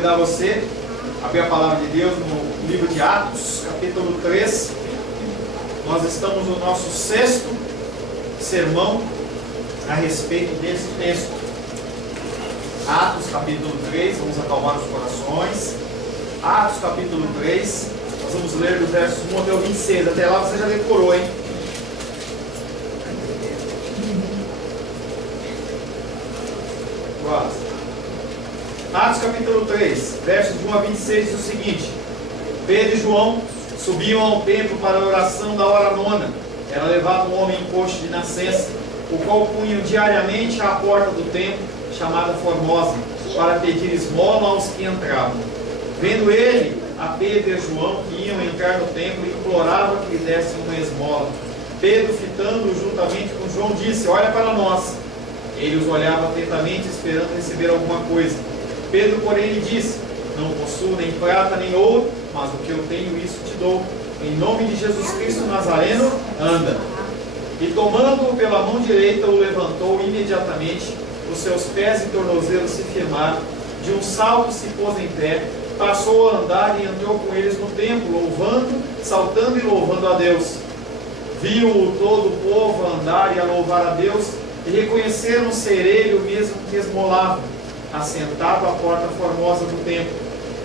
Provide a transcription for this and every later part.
convidar você a abrir a palavra de Deus no livro de Atos, capítulo 3. Nós estamos no nosso 6º sermão a respeito desse texto. Atos, capítulo 3, vamos acalmar os corações. Atos, capítulo 3, nós vamos ler dos versos 1 até o 26. Até lá você já decorou, hein? Atos capítulo 3, versos 1 a 26 diz o seguinte: Pedro e João subiam ao templo para a oração da hora nona. Era levado um homem coxo de nascença, o qual punham diariamente à porta do templo, chamada Formosa, para pedir esmola aos que entravam. Vendo ele a Pedro e a João que iam entrar no templo, implorava que lhe dessem uma esmola. Pedro, fitando-o juntamente com João, disse: Olha para nós. Ele os olhava atentamente, esperando receber alguma coisa. Pedro, porém, lhe disse: Não possuo nem prata nem ouro, mas o que eu tenho, isso te dou. Em nome de Jesus Cristo Nazareno, anda. E tomando-o pela mão direita, o levantou imediatamente. Os seus pés e tornozelos se firmaram. De um salto se pôs em pé, passou a andar e entrou com eles no templo, louvando, saltando e louvando a Deus. Viu-o todo o povo a andar e a louvar a Deus, e reconheceram ser ele o mesmo que esmolava, assentado à porta formosa do templo,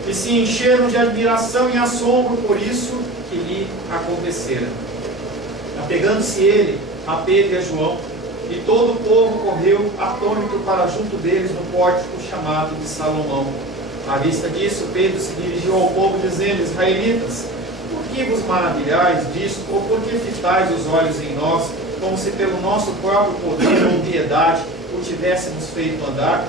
e se encheram de admiração e assombro por isso que lhe acontecera. Apegando-se ele a Pedro e a João, e todo o povo correu atônito para junto deles no pórtico chamado de Salomão. À vista disso, Pedro se dirigiu ao povo, dizendo: Israelitas, por que vos maravilhais disto, ou por que fitais os olhos em nós, como se pelo nosso próprio poder ou piedade o tivéssemos feito andar?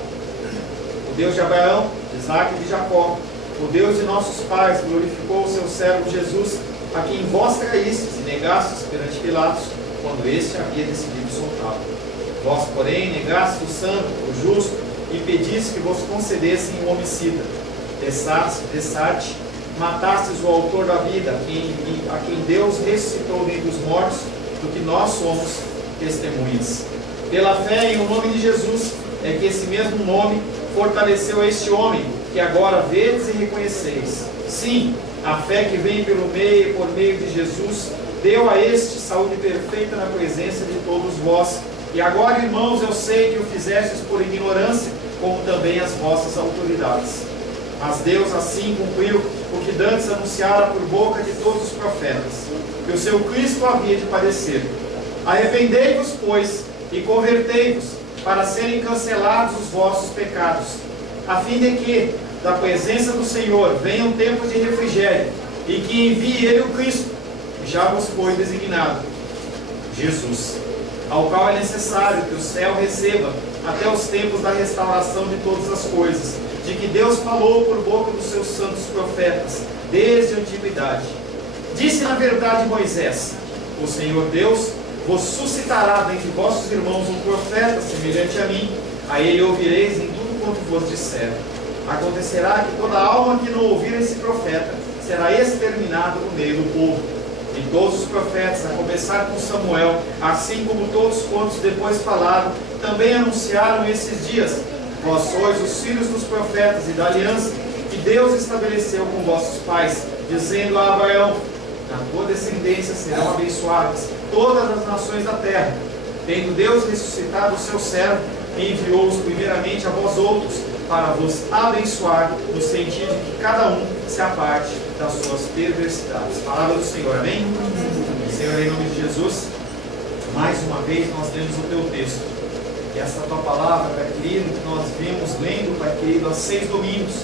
O Deus de Abraão, de Isaque e de Jacó, o Deus de nossos pais, glorificou o seu servo Jesus, a quem vós traístes e negastes perante Pilatos, quando este havia decidido soltá-lo. Vós, porém, negastes o santo, o justo, e pediste que vos concedessem um homicida. Dessarte, matastes o autor da vida, a quem Deus ressuscitou dentre os mortos, do que nós somos testemunhas. Pela fé em o nome de Jesus, é que esse mesmo nome fortaleceu este homem, que agora vedes e reconheceis. Sim, a fé que vem por meio de Jesus, deu a este saúde perfeita na presença de todos vós. E agora, irmãos, eu sei que o fizestes por ignorância, como também as vossas autoridades. Mas Deus assim cumpriu o que dantes anunciara por boca de todos os profetas, que o seu Cristo havia de padecer. Arrependei-vos, pois, e convertei-vos, para serem cancelados os vossos pecados, a fim de que, da presença do Senhor, venha um tempo de refrigério, e que envie Ele o Cristo, que já vos foi designado, Jesus, ao qual é necessário que o céu receba até os tempos da restauração de todas as coisas, de que Deus falou por boca dos seus santos profetas, desde a antiguidade. Disse na verdade Moisés: O Senhor Deus vos suscitará dentre vossos irmãos um profeta semelhante a mim, a ele ouvireis em tudo quanto vos disser. Acontecerá que toda alma que não ouvir esse profeta será exterminada no meio do povo. E todos os profetas, a começar com Samuel, assim como todos quantos depois falaram, também anunciaram esses dias: Vós sois os filhos dos profetas e da aliança que Deus estabeleceu com vossos pais, dizendo a Abraão: Na tua descendência serão abençoadas todas as nações da terra. Tendo Deus ressuscitado o seu servo, enviou-os primeiramente a vós outros, para vos abençoar, no sentido de que cada um se aparte das suas perversidades. Palavra do Senhor, amém? Senhor, em nome de Jesus, mais uma vez nós lemos o teu texto. E essa tua palavra, Pai querido, que nós vimos lendo, Pai querido, há 6 domingos.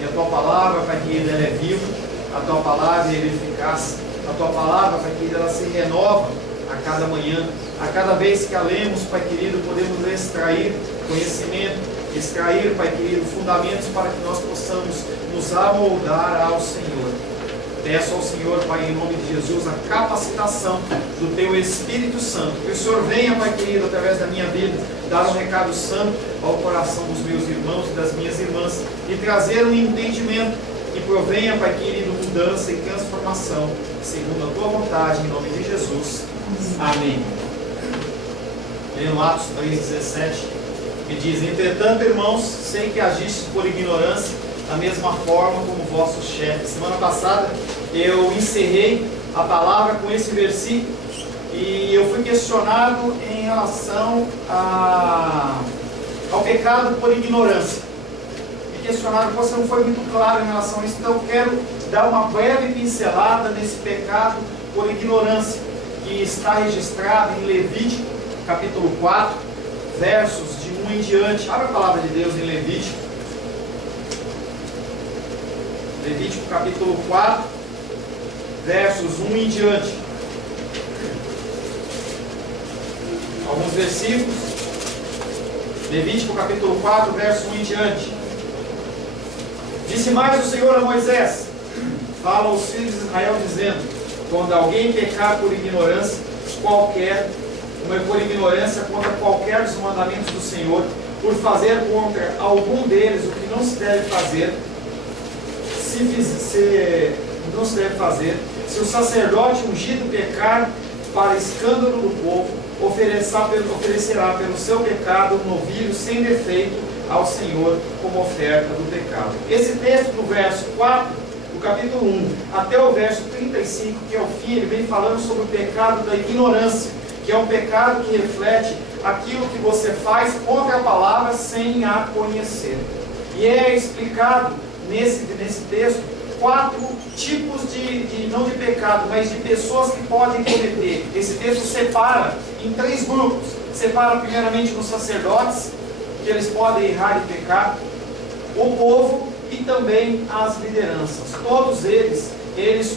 E a tua palavra, Pai querido, ela é viva, a tua palavra é eficaz, a tua palavra, Pai querido, ela se renova a cada manhã. A cada vez que a lemos, Pai querido, podemos extrair conhecimento, extrair, Pai querido, fundamentos para que nós possamos nos amoldar ao Senhor. Peço ao Senhor, Pai, em nome de Jesus, a capacitação do Teu Espírito Santo. Que o Senhor venha, Pai querido, através da minha vida, dar um recado santo ao coração dos meus irmãos e das minhas irmãs, e trazer um entendimento que provenha, Pai querido, mudança e transformação, segundo a Tua vontade, em nome de Jesus. Amém. Lendo Atos 3,17, que diz: Entretanto, irmãos, sei que agistes por ignorância, da mesma forma como vossos chefes. Semana passada eu encerrei a palavra com esse versículo e eu fui questionado em relação ao pecado por ignorância. Me questionaram, você não foi muito claro em relação a isso, então eu quero dar uma breve pincelada nesse pecado por ignorância, que está registrado em Levítico, capítulo 4, versos de 1 em diante. Abra a palavra de Deus em Levítico. Levítico, capítulo 4, versos 1 em diante. Alguns versículos. Levítico, capítulo 4, verso 1 em diante. Disse mais o Senhor a Moisés: fala aos filhos de Israel, dizendo: quando alguém pecar por ignorância qualquer, por ignorância contra qualquer dos mandamentos do Senhor, por fazer contra algum deles o que não se deve fazer, se o sacerdote ungido pecar para escândalo do povo, oferecerá pelo seu pecado um novilho sem defeito ao Senhor como oferta do pecado. Esse texto do verso 4, do capítulo 1, até o verso 35, que é o fim, ele vem falando sobre o pecado da ignorância, que é um pecado que reflete aquilo que você faz contra a palavra sem a conhecer. E é explicado nesse texto 4 tipos não de pecado, mas de pessoas que podem cometer. Esse texto separa em 3 grupos. Separa primeiramente os sacerdotes, que eles podem errar e pecar, o povo e também as lideranças. Todos eles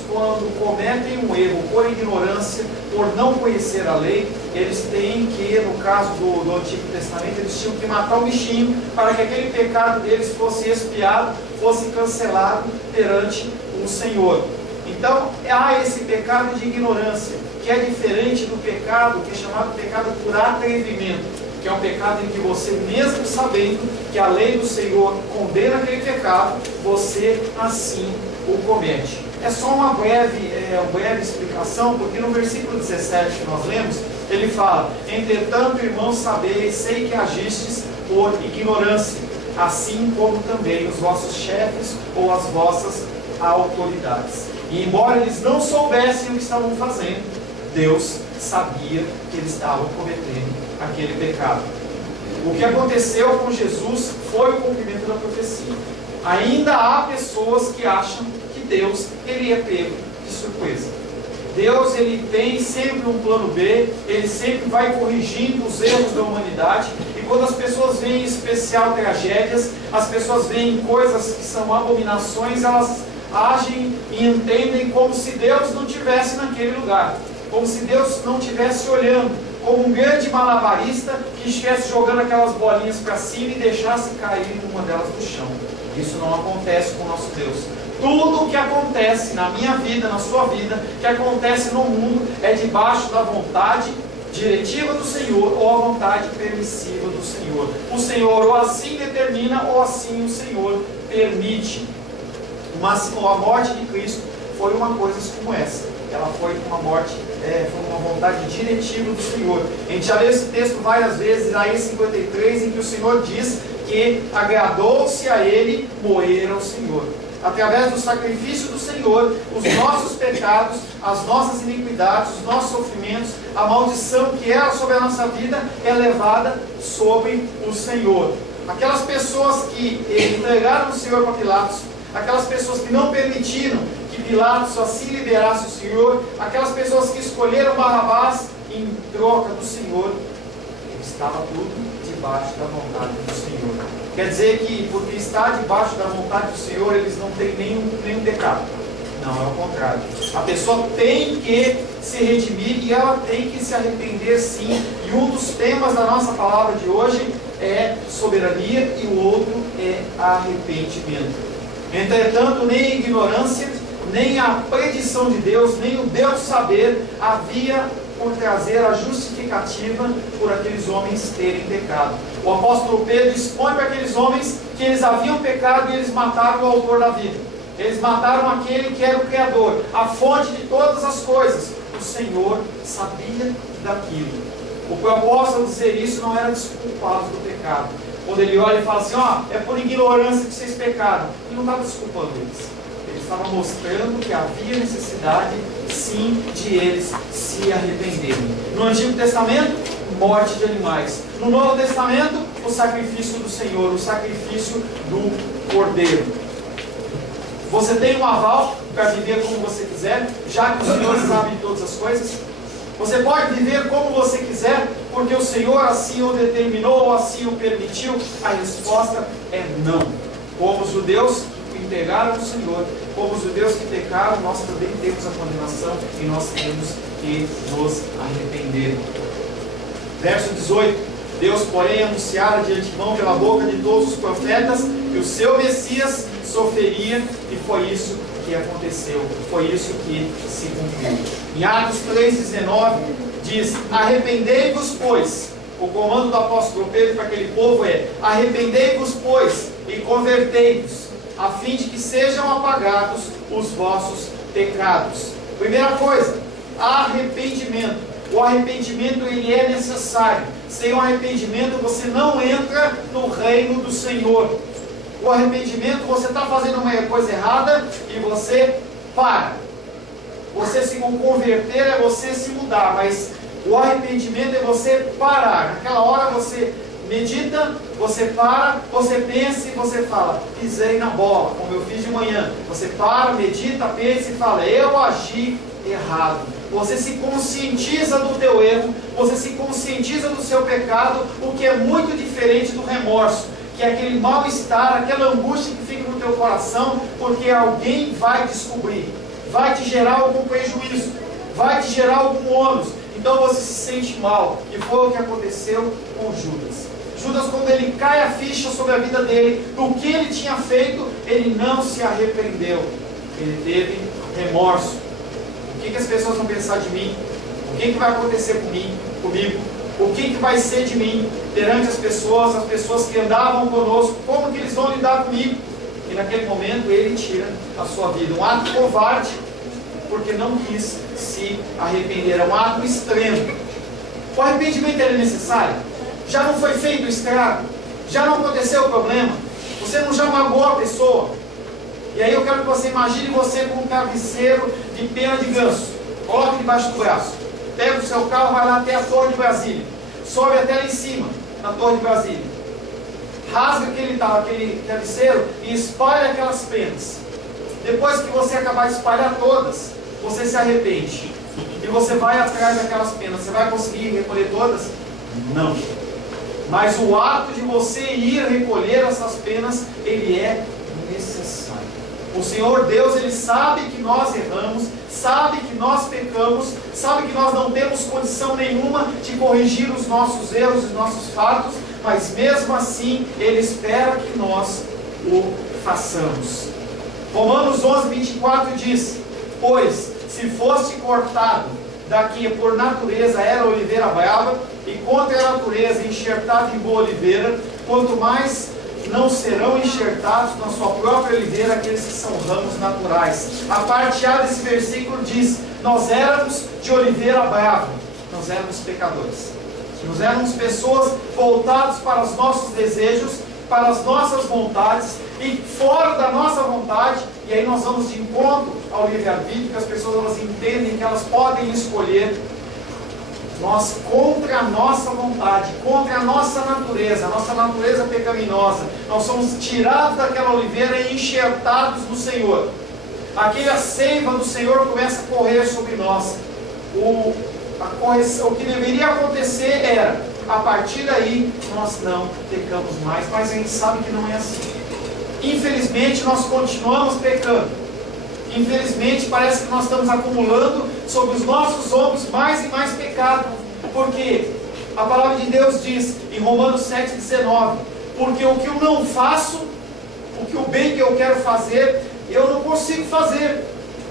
quando cometem um erro por ignorância, por não conhecer a lei, eles têm que, no caso do Antigo Testamento, eles tinham que matar o bichinho para que aquele pecado deles fosse expiado, fosse cancelado perante o Senhor. Então, há esse pecado de ignorância, que é diferente do pecado que é chamado pecado por atrevimento, que é um pecado em que você, mesmo sabendo que a lei do Senhor condena aquele pecado, você assim o comete. É só uma breve explicação, porque no versículo 17 que nós lemos, ele fala: entretanto, irmãos, sei que agistes por ignorância, assim como também os vossos chefes ou as vossas autoridades. E embora eles não soubessem o que estavam fazendo, Deus sabia que eles estavam cometendo aquele pecado. O que aconteceu com Jesus foi o cumprimento da profecia. Ainda há pessoas que acham que Deus é pego de surpresa. Deus, ele tem sempre um plano B, ele sempre vai corrigindo os erros da humanidade, e quando as pessoas veem em especial tragédias, as pessoas veem coisas que são abominações, elas agem e entendem como se Deus não estivesse naquele lugar, como se Deus não estivesse olhando, como um grande malabarista que estivesse jogando aquelas bolinhas para cima e deixasse cair uma delas no chão. Isso não acontece com o nosso Deus. Tudo o que acontece na minha vida, na sua vida, que acontece no mundo, é debaixo da vontade diretiva do Senhor ou a vontade permissiva do Senhor. O Senhor ou assim determina ou assim o Senhor permite. Mas a morte de Cristo foi uma coisa como essa. Ela foi uma morte, foi uma vontade diretiva do Senhor. A gente já leu esse texto várias vezes, Isaías 53, em que o Senhor diz que agradou-se a ele moer ao Senhor. Através do sacrifício do Senhor, os nossos pecados, as nossas iniquidades, os nossos sofrimentos, a maldição que era sobre a nossa vida é levada sobre o Senhor. Aquelas pessoas que entregaram o Senhor para Pilatos, aquelas pessoas que não permitiram que Pilatos assim liberasse o Senhor, aquelas pessoas que escolheram Barrabás em troca do Senhor, estava tudo debaixo da vontade do Senhor. Quer dizer que porque está debaixo da vontade do Senhor, eles não têm nenhum pecado. Não, é o contrário. A pessoa tem que se redimir e ela tem que se arrepender, sim. E um dos temas da nossa palavra de hoje é soberania e o outro é arrependimento. Entretanto, nem a ignorância, nem a predição de Deus, nem o Deus saber havia por trazer a justificativa por aqueles homens terem pecado. O apóstolo Pedro expõe para aqueles homens que eles haviam pecado e eles mataram o autor da vida. Eles mataram aquele que era o Criador, a fonte de todas as coisas. O Senhor sabia daquilo. O propósito de dizer isso não era desculpá-los do pecado. Quando ele olha e fala assim, é por ignorância que vocês pecaram. Ele não estava desculpando eles. Ele estava mostrando que havia necessidade, sim, de eles se arrependerem. No Antigo Testamento, morte de animais. No Novo Testamento, o sacrifício do Senhor, o sacrifício do Cordeiro. Você tem um aval para viver como você quiser, já que o Senhor sabe de todas as coisas? Você pode viver como você quiser, porque o Senhor assim o determinou ou assim o permitiu? A resposta é não. Como os judeus que entregaram o Senhor, como os judeus que pecaram, nós também temos a condenação e nós temos que nos arrepender. Verso 18. Deus, porém, anunciara de antemão pela boca de todos os profetas que o seu Messias sofreria, e foi isso que aconteceu, foi isso que se cumpriu. Em Atos 3,19 diz: arrependei-vos, pois. O comando do apóstolo Pedro para aquele povo é: arrependei-vos, pois, e convertei-vos, a fim de que sejam apagados os vossos pecados. Primeira coisa, arrependimento. O arrependimento, ele é necessário. Sem o arrependimento você não entra no reino do Senhor. O arrependimento, você está fazendo uma coisa errada e você para. Você se converter é você se mudar, mas o arrependimento é você parar. Naquela hora você medita, você para, você pensa e você fala: pisei na bola, como eu fiz de manhã. Você para, medita, pensa e fala: eu agi errado. Você se conscientiza do teu erro, você se conscientiza do seu pecado, o que é muito diferente do remorso, que é aquele mal-estar, aquela angústia que fica no teu coração, porque alguém vai descobrir, vai te gerar algum prejuízo, vai te gerar algum ônus, então você se sente mal, e foi o que aconteceu com Judas. Judas, quando ele cai a ficha sobre a vida dele, do que ele tinha feito, ele não se arrependeu, ele teve remorso. O que as pessoas vão pensar de mim? O que vai acontecer comigo? O que vai ser de mim perante as pessoas que andavam conosco? Como que eles vão lidar comigo? E naquele momento ele tira a sua vida. Um ato covarde, porque não quis se arrepender. É um ato extremo. O arrependimento é necessário? Já não foi feito o estrago? Já não aconteceu o problema? Você não já magoou a pessoa? E aí eu quero que você imagine você com um travesseiro de pena de ganso. Coloque debaixo do braço. Pega o seu carro, vai lá até a Torre de Brasília. Sobe até lá em cima, na Torre de Brasília. Rasga aquele travesseiro e espalha aquelas penas. Depois que você acabar de espalhar todas, você se arrepende. E você vai atrás daquelas penas. Você vai conseguir recolher todas? Não. Mas o ato de você ir recolher essas penas, ele é necessário. O Senhor Deus, Ele sabe que nós erramos, sabe que nós pecamos, sabe que nós não temos condição nenhuma de corrigir os nossos erros, os nossos fatos, mas mesmo assim Ele espera que nós o façamos. Romanos 11:24 diz: pois se fosse cortado daqui por natureza era oliveira brava, e contra a natureza enxertado em boa oliveira, quanto mais não serão enxertados na sua própria oliveira aqueles que são ramos naturais. A parte A desse versículo diz: nós éramos de oliveira brava, nós éramos pecadores, nós éramos pessoas voltadas para os nossos desejos, para as nossas vontades, e fora da nossa vontade. E aí nós vamos de encontro ao livre-arbítrio, que as pessoas elas entendem que elas podem escolher. Nós, contra a nossa vontade, contra a nossa natureza pecaminosa, nós somos tirados daquela oliveira e enxertados no Senhor. Aquela seiva do Senhor começa a correr sobre nós. O que deveria acontecer era, a partir daí, nós não pecamos mais, mas a gente sabe que não é assim. Infelizmente, nós continuamos pecando. Infelizmente, parece que nós estamos acumulando sobre os nossos ombros mais e mais pecado. Porque a palavra de Deus diz em Romanos 7,19: porque o que eu não faço, o bem que eu quero fazer, eu não consigo fazer,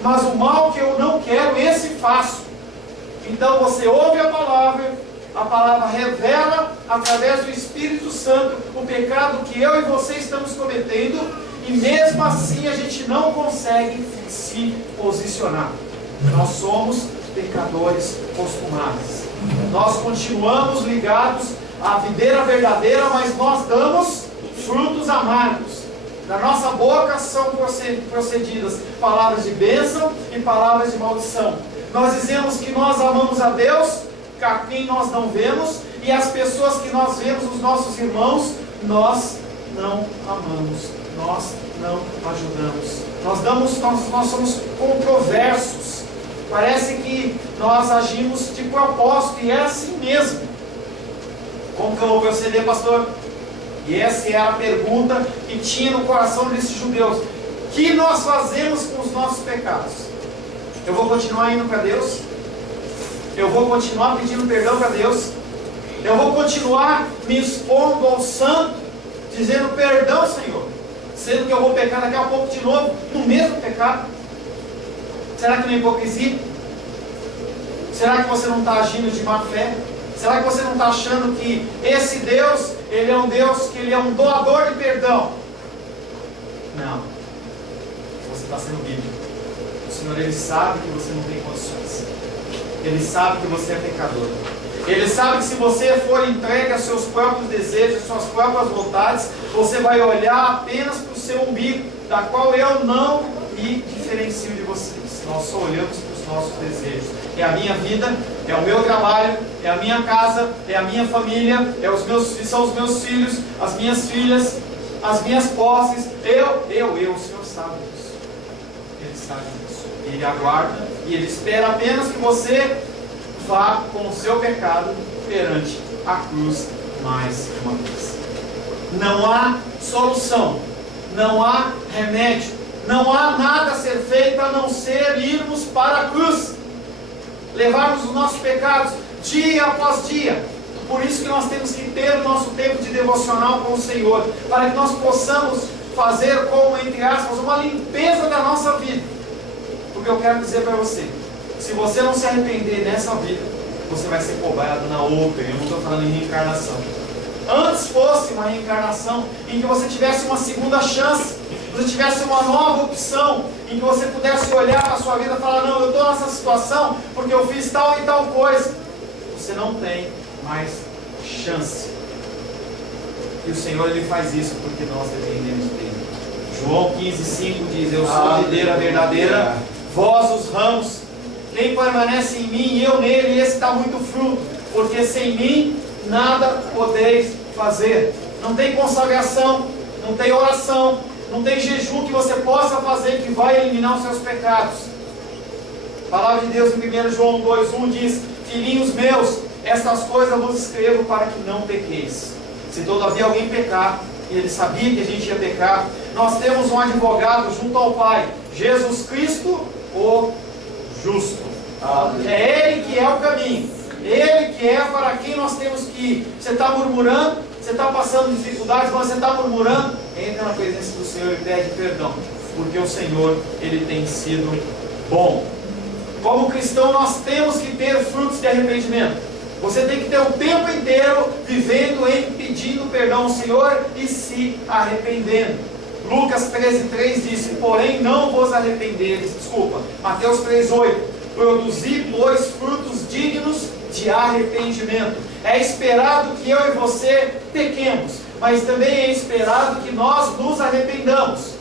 mas o mal que eu não quero, esse faço. Então você ouve a palavra revela através do Espírito Santo o pecado que eu e você estamos cometendo, e mesmo assim a gente não consegue se posicionar. Nós somos pecadores costumados. Nós continuamos ligados a videira verdadeira, mas nós damos frutos amargos. Da nossa boca são procedidas palavras de bênção e palavras de maldição. Nós dizemos que nós amamos a Deus, a quem nós não vemos, e as pessoas que nós vemos, os nossos irmãos, nós não amamos, nós não ajudamos. Nós somos controversos. Parece que nós agimos de propósito, e é assim mesmo. Como que eu vou proceder, pastor? E essa é a pergunta que tinha no coração desses judeus. O que nós fazemos com os nossos pecados? Eu vou continuar indo para Deus? Eu vou continuar pedindo perdão para Deus? Eu vou continuar me expondo ao santo, dizendo perdão, Senhor, sendo que eu vou pecar daqui a pouco de novo, no mesmo pecado? Será que não é hipocrisia? Será que você não está agindo de má fé? Será que você não está achando que esse Deus, Ele é um Deus, que Ele é um doador de perdão? Não. Você está sendo bíblico. O Senhor, Ele sabe que você não tem condições. Ele sabe que você é pecador. Ele sabe que se você for entregue aos seus próprios desejos, às suas próprias vontades, você vai olhar apenas para o seu umbigo, da qual eu não me diferencio de vocês. Nós só olhamos para os nossos desejos. É a minha vida, é o meu trabalho, é a minha casa, é a minha família, são os meus filhos, as minhas filhas, as minhas posses. O Senhor sabe disso. Ele sabe disso. Ele aguarda e Ele espera apenas que você vá com o seu pecado perante a cruz mais uma vez. Não há solução, não há remédio, não há nada a ser feito a não ser irmos para a cruz, levarmos os nossos pecados dia após dia. Por isso que nós temos que ter o nosso tempo de devocional com o Senhor, para que nós possamos fazer como, entre aspas, uma limpeza da nossa vida. Porque eu quero dizer para você, se você não se arrepender nessa vida, você vai ser cobrado na outra. Eu não estou falando em reencarnação. Antes fosse uma reencarnação em que você tivesse uma segunda chance, você tivesse uma nova opção, em que você pudesse olhar para a sua vida e falar, não, eu estou nessa situação porque eu fiz tal e tal coisa. Você não tem mais chance. E o Senhor, Ele faz isso porque nós dependemos dEle. João 15,5 diz, eu sou a videira verdadeira, vós os ramos. Quem permanece em mim e eu nele, esse dá muito fruto, porque sem mim nada podeis fazer. Não tem consagração, não tem oração, não tem jejum que você possa fazer que vai eliminar os seus pecados. A palavra de Deus em 1 João 2,1 diz, filhinhos meus, estas coisas vos escrevo para que não pequeis. Se todavia alguém pecar, e ele sabia que a gente ia pecar, nós temos um advogado junto ao Pai, Jesus Cristo, o justo. É Ele que é o caminho, Ele que é para quem nós temos que ir. Você está murmurando, você está passando dificuldades, mas você está murmurando, entra na presença do Senhor e pede perdão, porque o Senhor, Ele tem sido bom. Como cristão, nós temos que ter frutos de arrependimento. Você tem que ter o tempo inteiro vivendo em pedindo perdão ao Senhor e se arrependendo. Lucas 13,3 disse, porém não vos arrependeres, Mateus 3,8, produzi, pois, frutos dignos de arrependimento. É esperado que eu e você pequemos, mas também é esperado que nós nos arrependamos.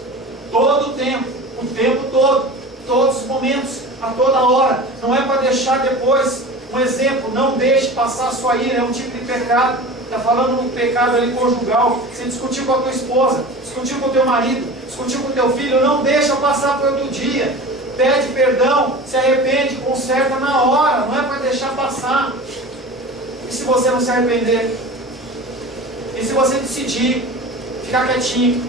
Todo o tempo todo, todos os momentos, a toda hora. Não é para deixar depois. Um exemplo, não deixe passar a sua ira, é um tipo de pecado. Está falando no pecado ali conjugal. Você discutiu com a tua esposa, discutiu com o teu marido, discutiu com o teu filho, não deixa passar para outro dia. Pede perdão, se arrepende, conserta na hora, não é para deixar passar. E se você não se arrepender? E se você decidir ficar quietinho?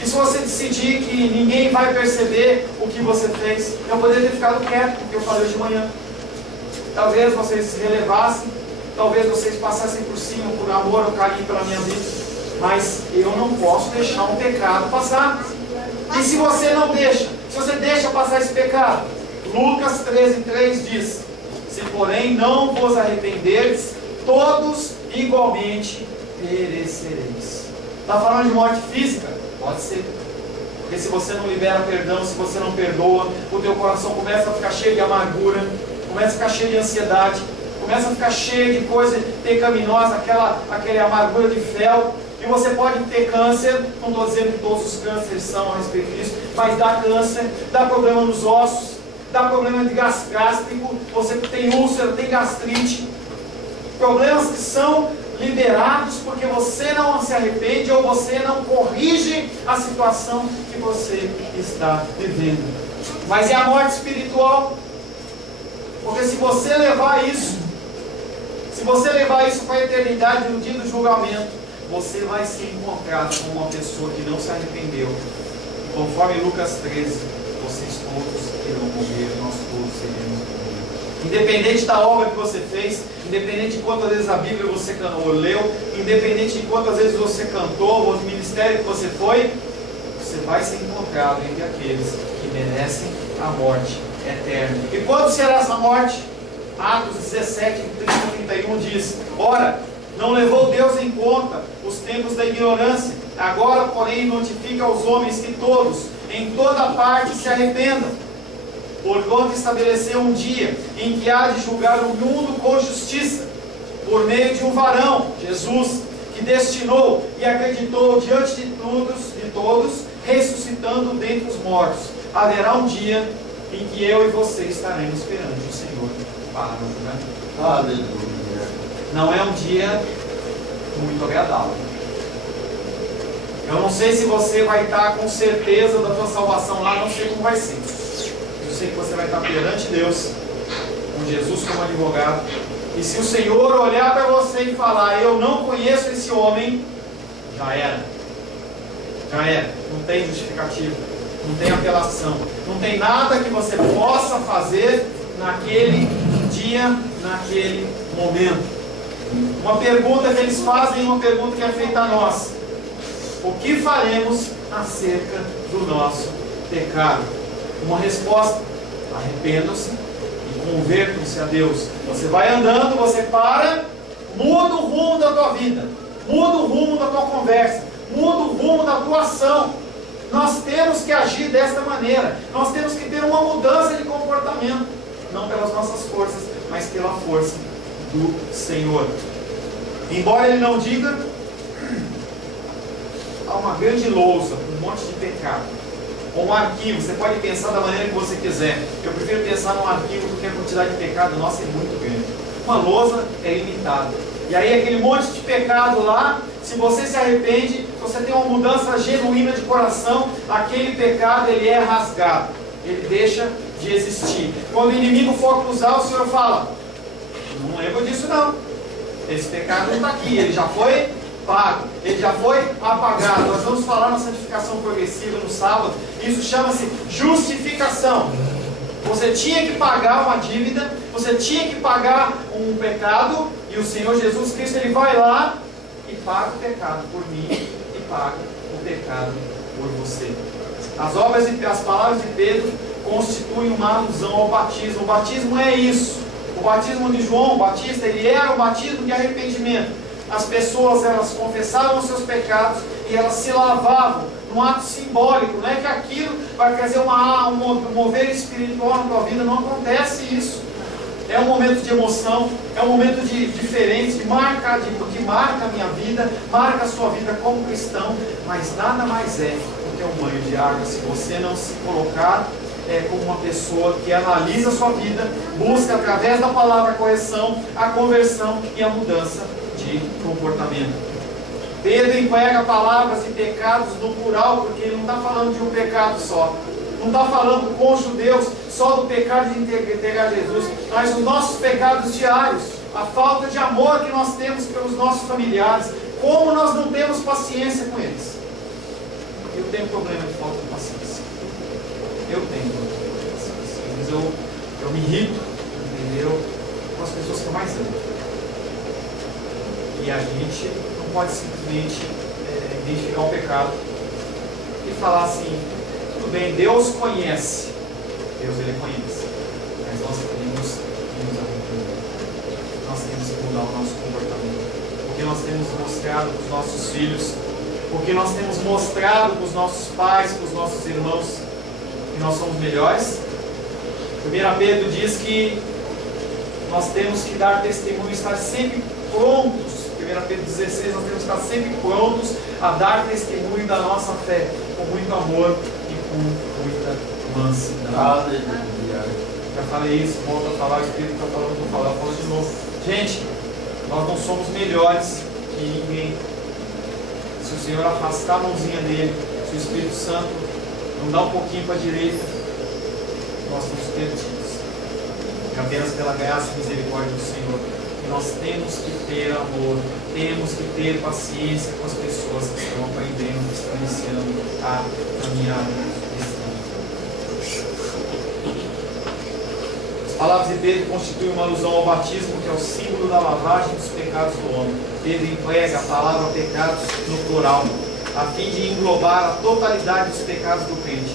E se você decidir que ninguém vai perceber o que você fez? Eu poderia ter ficado quieto, porque eu falei hoje de manhã. Talvez vocês se relevassem, talvez vocês passassem por cima, por amor ou carinho pela minha vida, mas eu não posso deixar um pecado passar. E se você não deixa, se você deixa passar esse pecado, Lucas 13,3 diz, se porém não vos arrependerdes, todos igualmente perecereis. Está falando de morte física? Pode ser. Porque se você não libera perdão, se você não perdoa, o teu coração começa a ficar cheio de amargura, começa a ficar cheio de ansiedade, começa a ficar cheia de coisa pecaminosa, aquela amargura de fel, e você pode ter câncer. Não estou dizendo que todos os cânceres são a respeito disso, mas dá câncer, dá problema nos ossos, dá problema de gás gástrico, você tem úlcera, tem gastrite, problemas que são liberados porque você não se arrepende ou você não corrige a situação que você está vivendo. Mas é a morte espiritual, porque se você levar isso para a eternidade, no dia do julgamento, você vai ser encontrado como uma pessoa que não se arrependeu. E conforme Lucas 13, vocês todos irão morrer, nós todos seremos morrer. Independente da obra que você fez, independente de quantas vezes a Bíblia você leu, independente de quantas vezes você cantou, ou do ministério que você foi, você vai ser encontrado entre aqueles que merecem a morte eterna. E quando será essa morte? Atos 17, 30 e 31 diz: ora, não levou Deus em conta os tempos da ignorância, agora porém notifica aos homens que todos, em toda parte, se arrependam, porquanto estabeleceu um dia em que há de julgar o mundo com justiça, por meio de um varão, Jesus, que destinou e acreditou diante de todos, ressuscitando dentre os mortos. Haverá um dia em que eu e você estaremos perante o Senhor para o julgamento. Aleluia. Não é um dia muito agradável. Eu não sei se você vai estar com certeza da sua salvação lá, não sei como vai ser. Eu sei que você vai estar perante Deus, com Jesus como advogado. E se o Senhor olhar para você e falar: eu não conheço esse homem, já era. Já era. Não tem justificativa, não tem apelação, não tem nada que você possa fazer naquele dia, naquele momento. Uma pergunta que eles fazem, uma pergunta que é feita a nós: o que faremos acerca do nosso pecado? Uma resposta: arrependam-se e convertam-se a Deus. Você vai andando, você para, muda o rumo da tua vida, muda o rumo da tua conversa, muda o rumo da tua ação. Nós temos que agir desta maneira, nós temos que ter uma mudança de comportamento, não pelas nossas forças, mas pela força do Senhor. Embora Ele não diga, há uma grande lousa, um monte de pecado, ou um arquivo. Você pode pensar da maneira que você quiser. Eu prefiro pensar num arquivo porque a quantidade de pecado nossa é muito grande. Uma lousa é limitada. E aí aquele monte de pecado lá, se você se arrepende, se você tem uma mudança genuína de coração, aquele pecado ele é rasgado, ele deixa de existir. Quando o inimigo for acusar, o Senhor fala: não lembro disso não, esse pecado não está aqui, ele já foi pago, ele já foi apagado. Nós vamos falar na santificação progressiva no sábado. Isso chama-se justificação. Você tinha que pagar uma dívida, você tinha que pagar um pecado, e o Senhor Jesus Cristo, Ele vai lá e paga o pecado por mim e paga o pecado por você. As palavras de Pedro constituem uma alusão ao batismo. O batismo é isso. O batismo de João Batista, ele era o batismo de arrependimento. As pessoas, elas confessavam os seus pecados e elas se lavavam num ato simbólico. Não é que aquilo vai trazer um mover espiritual na tua vida, não acontece isso. É um momento de emoção, é um momento diferente, que marca a minha vida, marca a sua vida como cristão, mas nada mais é do que um banho de água. Se você não se colocar como uma pessoa que analisa a sua vida, busca através da palavra a correção, a conversão e a mudança de comportamento. Pedro emprega palavras e pecados no plural, porque ele não está falando de um pecado só. Não está falando com os judeus só do pecado de entregar Jesus, mas os nossos pecados diários, a falta de amor que nós temos pelos nossos familiares, como nós não temos paciência com eles. Eu tenho problema de falta de paciência. Eu tenho problema de paciência. Às vezes eu me irrito, entendeu? Com as pessoas que eu mais amo. E a gente não pode simplesmente identificar o pecado e falar assim: tudo bem, Deus conhece. Deus, Ele conhece. Mas nós temos que nos arrepender. Nós temos que mudar o nosso comportamento. Porque nós temos mostrado para os nossos filhos, porque nós temos mostrado para os nossos pais, para os nossos irmãos, que nós somos melhores. 1 Pedro diz que nós temos que dar testemunho, estar sempre prontos. 1 Pedro 16, nós temos que estar sempre prontos a dar testemunho da nossa fé, com muito amor e com muita mansidão. Já falei isso, volto a falar, o Espírito está falando, vou falar, falo de novo. Gente, nós não somos melhores que ninguém. Se o Senhor afastar a mãozinha dele, se o Espírito Santo não dá um pouquinho para a direita, nós estamos perdidos. É apenas pela graça e misericórdia do Senhor. E nós temos que ter amor, temos que ter paciência com as pessoas que estão aprendendo, que estão iniciando a caminhada cristã. As palavras de Pedro constituem uma alusão ao batismo, que é o símbolo da lavagem dos pecados do homem. Pedro emprega a palavra pecados no plural, a fim de englobar a totalidade dos pecados do crente.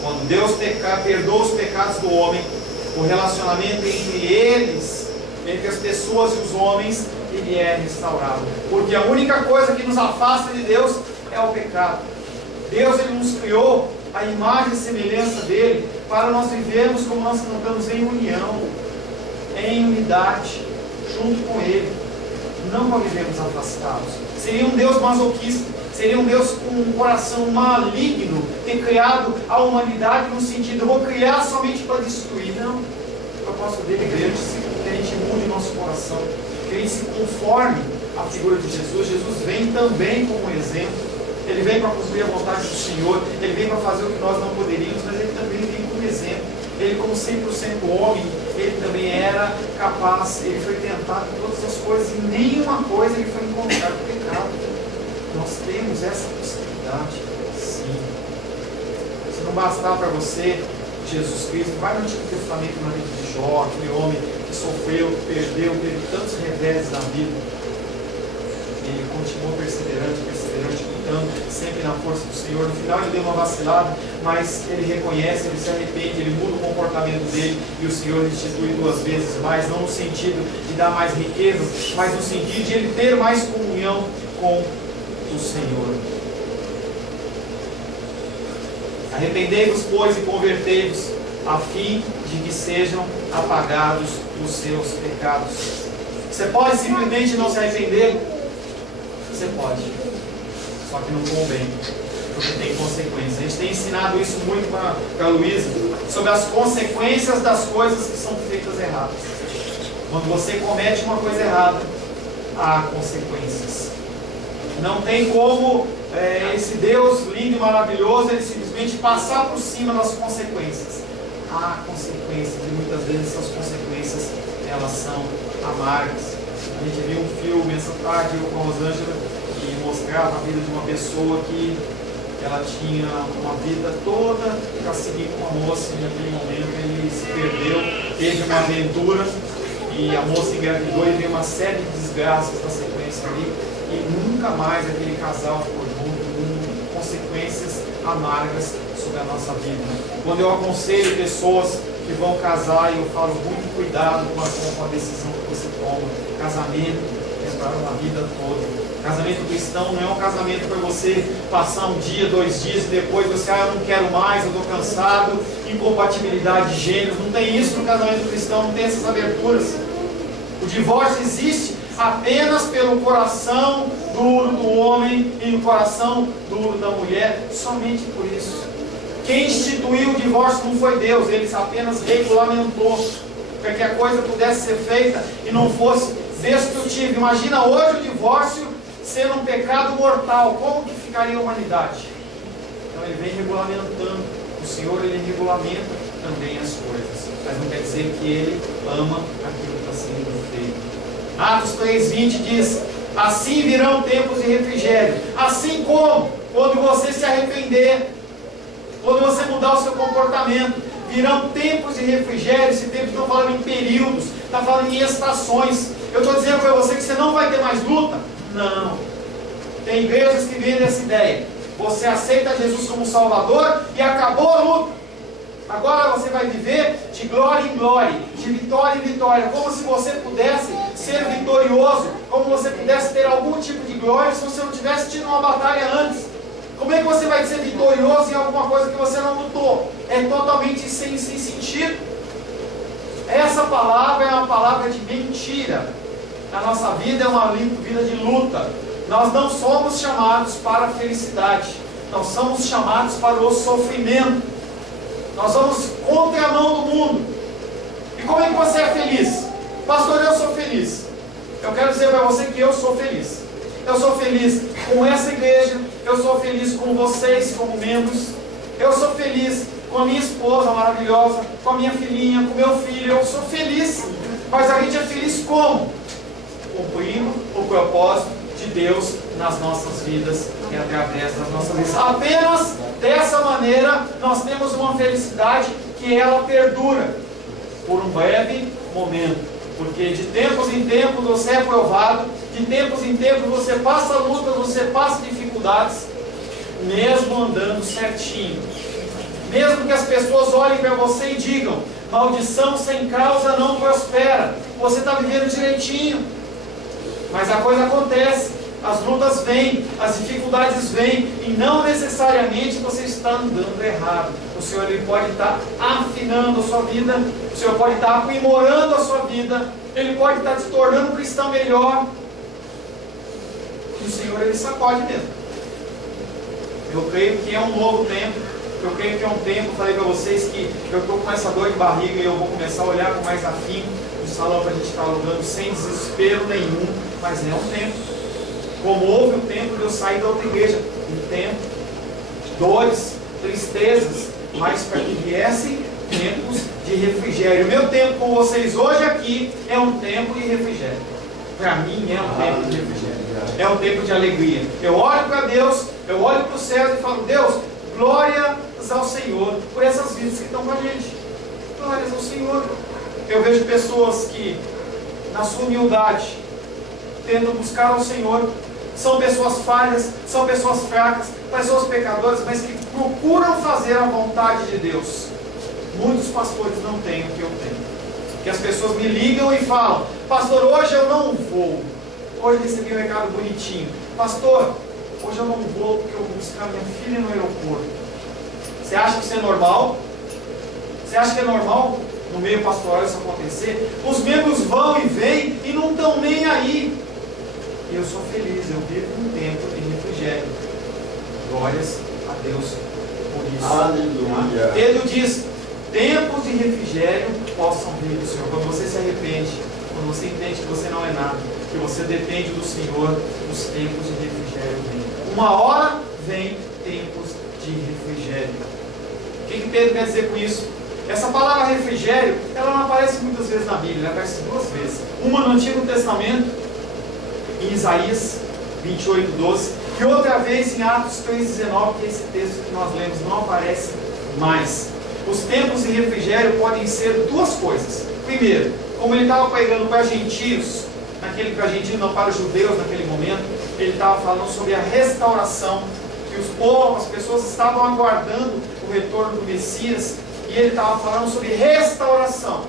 Quando Deus perdoa os pecados do homem, o relacionamento entre eles, entre as pessoas e os homens, ele é restaurado. Porque a única coisa que nos afasta de Deus é o pecado. Deus, ele nos criou a imagem e semelhança dele, para nós vivermos como nós cantamos, em união, em unidade, junto com ele, não para vivermos afastados. Seria um Deus masoquista, seria um Deus com um coração maligno, ter criado a humanidade no sentido, eu vou criar somente para destruir. Não, o propósito dele é que a gente mude o nosso coração, que a gente se conforme à figura de Jesus. Jesus vem também como exemplo. Ele vem para cumprir a vontade do Senhor, ele vem para fazer o que nós não poderíamos, mas ele também vem como exemplo. Ele, como 100% homem, ele também era capaz, ele foi tentado em todas as coisas, e nenhuma coisa ele foi encontrado com pecado. Nós temos essa possibilidade, sim. Se não bastar para você Jesus Cristo, vai no Antigo Testamento, na vida de Jó, aquele homem que sofreu, que perdeu, teve tantos reveses na vida. Ele continuou perseverante, lutando, sempre na força do Senhor. No final ele deu uma vacilada, mas ele reconhece, ele se arrepende, ele muda o comportamento dele, e o Senhor restitui 2 vezes mais, não no sentido de dar mais riqueza, mas no sentido de ele ter mais comunhão com o Senhor. Arrependei-vos, pois, e convertei-vos, a fim de que sejam apagados os seus pecados. Você pode simplesmente não se arrepender? Você pode, só que não convém, porque tem consequências. A gente tem ensinado isso muito para a Luísa, sobre as consequências das coisas que são feitas erradas. Quando você comete uma coisa errada, há consequências. Não tem como esse Deus lindo e maravilhoso, ele simplesmente passar por cima das consequências. Há consequências, e muitas vezes essas consequências, elas são amargas. A gente viu um filme essa tarde, eu com a Rosângela, que mostrava a vida de uma pessoa que ela tinha uma vida toda para seguir com a moça, e naquele momento ele se perdeu, teve uma aventura, e a moça engravidou, e veio uma série de desgraças na sequência ali, e nunca mais aquele casal ficou junto, com consequências amargas sobre a nossa vida. Quando eu aconselho pessoas que vão casar, e eu falo, muito cuidado com a decisão que você toma. Casamento é para uma vida toda. Casamento cristão não é um casamento para você passar 1 dia, 2 dias, e depois você, eu não quero mais, eu estou cansado, incompatibilidade de gêneros. Não tem isso no casamento cristão, não tem essas aberturas. O divórcio existe apenas pelo coração duro do homem e o coração duro da mulher, somente por isso. Quem instituiu o divórcio não foi Deus, ele apenas regulamentou, para que a coisa pudesse ser feita e não fosse destrutiva. Imagina hoje o divórcio sendo um pecado mortal, como que ficaria a humanidade? Então ele vem regulamentando, o Senhor ele regulamenta também as coisas, mas não quer dizer que ele ama aquilo que está sendo feito. Atos 3:20 diz: assim virão tempos de refrigério, assim como quando você se arrepender, quando você mudar o seu comportamento, virão tempos de refrigério. Esse tempo não está falando em períodos, está falando em estações. Eu estou dizendo para você que você não vai ter mais luta? Não. Tem igrejas que vendem essa ideia. Você aceita Jesus como Salvador e acabou a luta. Agora você vai viver de glória em glória, de vitória em vitória, como se você pudesse ser vitorioso, como você pudesse ter algum tipo de glória se você não tivesse tido uma batalha antes. Como é que você vai ser vitorioso em alguma coisa que você não lutou? É totalmente sem sentido. Essa essa palavra é uma palavra de mentira. A nossa vida é uma vida de luta. Nós não somos chamados para a felicidade. Nós somos chamados para o sofrimento. Nós vamos contra a mão do mundo. E como é que você é feliz? Pastor, eu sou feliz. Eu quero dizer para você que eu sou feliz. Eu sou feliz com essa igreja. Eu sou feliz com vocês como membros. Eu sou feliz com a minha esposa maravilhosa, com a minha filhinha, com o meu filho. Eu sou feliz. Mas a gente é feliz como? Cumprindo o propósito de Deus nas nossas vidas e através das nossas vidas. Apenas dessa maneira nós temos uma felicidade que ela perdura por um breve momento. Porque de tempos em tempos você é provado, de tempos em tempos você passa lutas, você passa dificuldades, mesmo andando certinho. Mesmo que as pessoas olhem para você e digam: maldição sem causa não prospera. Você está vivendo direitinho. Mas a coisa acontece, as lutas vêm, as dificuldades vêm, e não necessariamente você está andando errado. O Senhor ele pode estar afinando a sua vida, o Senhor pode estar aprimorando a sua vida, Ele pode estar te tornando um cristão melhor. E o Senhor ele sacode mesmo. Eu creio que é um novo tempo. Eu creio que é um tempo, eu falei para vocês que eu estou com essa dor de barriga e eu vou começar a olhar com mais afinco o salão para a gente estar alugando sem desespero nenhum, mas é um tempo. Como houve o tempo de eu sair da outra igreja, um tempo, dores, tristezas, mas para que viessem tempos de refrigério. O meu tempo com vocês hoje aqui é um tempo de refrigério. Para mim é um tempo de refrigério. É um tempo de alegria. Eu olho para Deus, eu olho para o céu e falo: Deus, glórias ao Senhor por essas vidas que estão com a gente. Glórias ao Senhor. Eu vejo pessoas que, na sua humildade, tentam buscar ao Senhor. São pessoas falhas, são pessoas fracas, pessoas pecadoras, mas que procuram fazer a vontade de Deus. Muitos pastores não têm o que eu tenho. Que as pessoas me ligam e falam: pastor, hoje eu não vou. Hoje recebi um recado bonitinho: pastor, hoje eu não vou porque eu vou buscar minha filha no aeroporto. Você acha que isso é normal? Você acha que é normal no meio pastoral isso acontecer? Os membros vão e vêm e não estão nem aí. E eu sou feliz, eu vivo um tempo de refrigério. Glórias a Deus por isso. Aleluia. Pedro diz: tempos de refrigério possam vir do Senhor. Quando você se arrepende, quando você entende que você não é nada, que você depende do Senhor, os tempos de refrigério vêm. Uma hora vem tempos de refrigério. O que Pedro quer dizer com isso? Essa palavra refrigério, ela não aparece muitas vezes na Bíblia, ela aparece 2 vezes. Uma no Antigo Testamento, em Isaías 28:12, e outra vez em Atos 3:19, que é esse texto que nós lemos, não aparece mais. Os tempos de refrigério podem ser 2 coisas. Primeiro, como ele estava pregando para gentios, para gentios não, para os judeus naquele momento, ele estava falando sobre a restauração, que os povos, as pessoas estavam aguardando o retorno do Messias, e ele estava falando sobre restauração.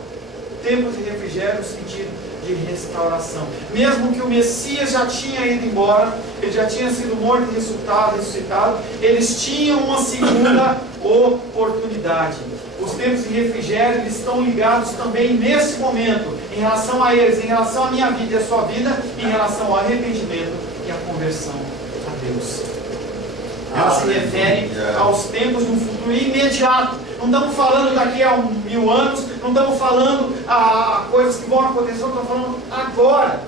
Tempos de refrigério no sentido de restauração. Mesmo que o Messias já tinha ido embora, ele já tinha sido morto e ressuscitado, eles tinham uma segunda oportunidade. Os tempos de refrigério eles estão ligados também nesse momento, em relação a eles, em relação à minha vida e à sua vida, em relação ao arrependimento e à conversão a Deus. Ela se refere aos tempos de um futuro imediato. Não estamos falando daqui a 1000 anos, não estamos falando a coisas que vão acontecer, estamos falando agora.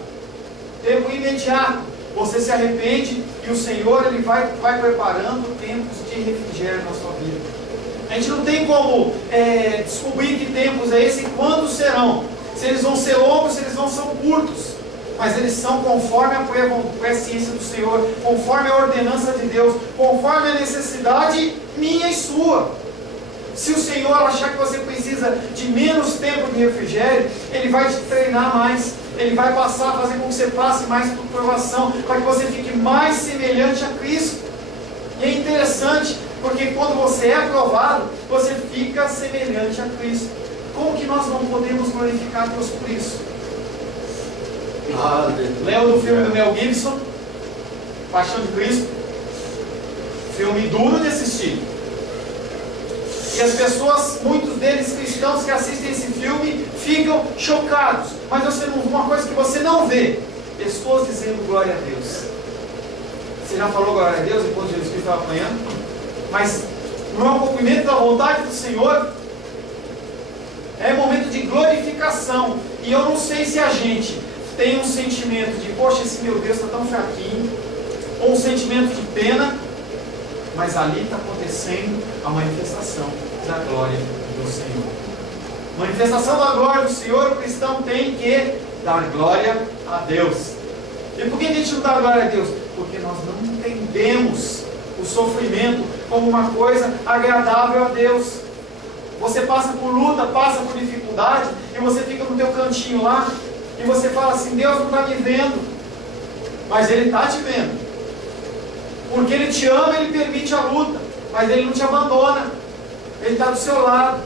Tempo imediato. Você se arrepende e o Senhor ele vai preparando tempos de refrigério na sua vida. A gente não tem como descobrir que tempos é esse e quando serão. Se eles vão ser longos, se eles vão ser curtos. Mas eles são conforme a presciência do Senhor, conforme a ordenança de Deus, conforme a necessidade minha e sua. Se o Senhor achar que você precisa de menos tempo de refrigério, Ele vai te treinar mais. Ele vai passar a fazer com que você passe mais por provação, para que você fique mais semelhante a Cristo. E é interessante, porque quando você é aprovado, você fica semelhante a Cristo. Como que nós não podemos glorificar a Deus por isso? Lembra do filme do Mel Gibson, Paixão de Cristo? Filme duro de assistir. E as pessoas, muitos deles cristãos que assistem esse filme, ficam chocados, mas você não, uma coisa que você não vê, pessoas dizendo glória a Deus. Você já falou glória a Deus enquanto Jesus Cristo estava apanhando? Mas não é um cumprimento da vontade do Senhor? É momento de glorificação. E eu não sei se a gente tem um sentimento de, poxa, esse meu Deus está tão fraquinho, ou um sentimento de pena, mas ali está acontecendo a manifestação da glória do Senhor. Manifestação da glória do Senhor, o cristão tem que dar glória a Deus. E por que a gente não dá glória a Deus? Porque nós não entendemos o sofrimento como uma coisa agradável a Deus. Você passa por luta, passa por dificuldade, e você fica no teu cantinho lá, e você fala assim, Deus não está me vendo, mas Ele está te vendo. Porque Ele te ama, Ele permite a luta, mas Ele não te abandona. Ele está do seu lado.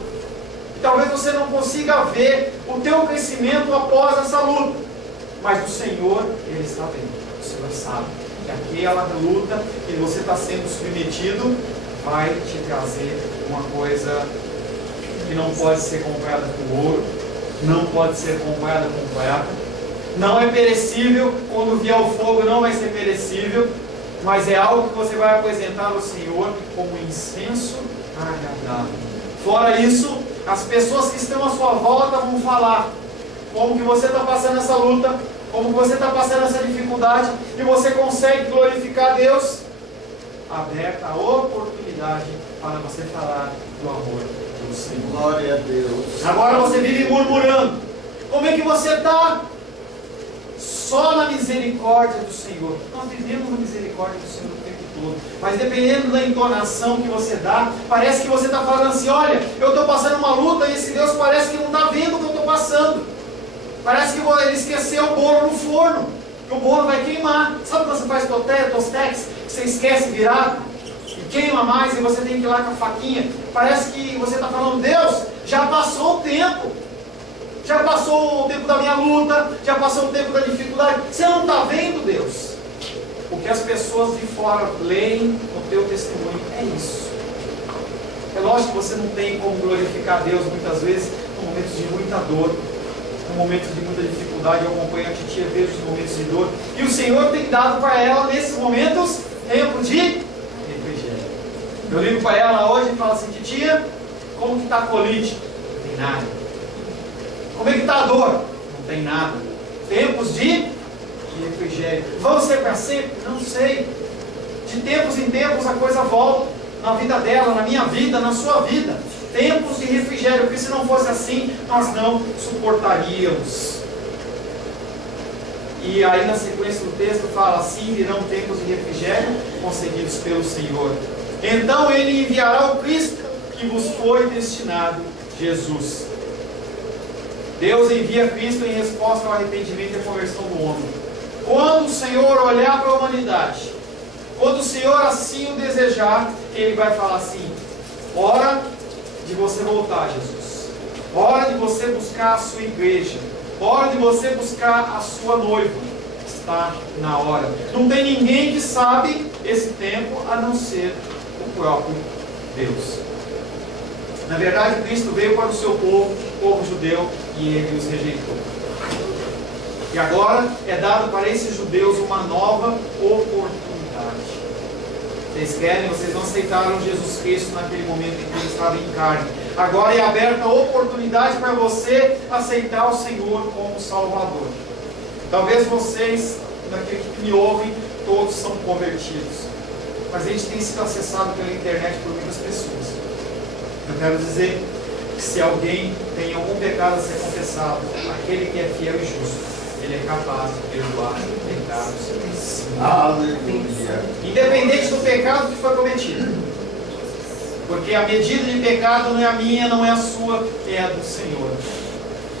E talvez você não consiga ver o teu crescimento após essa luta, mas o Senhor, Ele está vendo. O Senhor sabe que aquela luta que você está sendo submetido vai te trazer uma coisa que não pode ser comprada com ouro, não pode ser comprada com prata, não é perecível. Quando vier o fogo não vai ser perecível, mas é algo que você vai apresentar ao Senhor como incenso agradável. Fora isso, as pessoas que estão à sua volta vão falar como que você está passando essa luta, como que você está passando essa dificuldade, e você consegue glorificar Deus. Aberta a oportunidade para você falar do amor do Senhor. Glória a Deus. Agora você vive murmurando. Como é que você está? Só na misericórdia do Senhor. Nós vivemos na misericórdia do Senhor o tempo todo. Mas dependendo da entonação que você dá, parece que você está falando assim, olha, eu estou passando uma luta e esse Deus parece que não está vendo o que eu estou passando. Parece que ele esqueceu o bolo no forno, que o bolo vai queimar. Sabe quando você faz tostex, que você esquece virado e queima mais e você tem que ir lá com a faquinha? Parece que você está falando, Deus, já passou o tempo. Já passou o tempo da minha luta, já passou o tempo da dificuldade. Você não está vendo, Deus? O que as pessoas de fora leem no teu testemunho é isso. É lógico que você não tem como glorificar Deus muitas vezes em momentos de muita dor, em momentos de muita dificuldade. Eu acompanho a titia, vejo os momentos de dor, e o Senhor tem dado para ela nesses momentos tempo de refrigério. Eu ligo para ela hoje e falo assim, titia, como que está a colite? Não tem nada. Como é que está a dor? Não tem nada. Tempos de refrigério. Vão ser para sempre? Não sei. De tempos em tempos a coisa volta. Na vida dela, na minha vida, na sua vida. Tempos de refrigério. Porque se não fosse assim, nós não suportaríamos. E aí na sequência do texto fala assim, virão tempos de refrigério concedidos pelo Senhor. Então Ele enviará o Cristo que vos foi destinado, Jesus. Deus envia Cristo em resposta ao arrependimento e à conversão do homem. Quando o Senhor olhar para a humanidade, quando o Senhor assim o desejar, Ele vai falar assim, hora de você voltar, Jesus. Hora de você buscar a sua igreja. Hora de você buscar a sua noiva. Está na hora. Não tem ninguém que sabe esse tempo a não ser o próprio Deus. Na verdade, Cristo veio para o seu povo, o povo judeu, e Ele os rejeitou. E agora é dado para esses judeus uma nova oportunidade. Vocês querem, vocês não aceitaram Jesus Cristo naquele momento em que Ele estava em carne. Agora é aberta a oportunidade para você aceitar o Senhor como Salvador. Talvez vocês, daqueles que me ouvem, todos são convertidos. Mas a gente tem sido acessado pela internet por muitas pessoas. Eu quero dizer que se alguém tem algum pecado a ser confessado, aquele que é fiel e justo, Ele é capaz de perdoar pecados. Aleluia. Independente do pecado que foi cometido. Porque a medida de pecado não é a minha, não é a sua, é a do Senhor.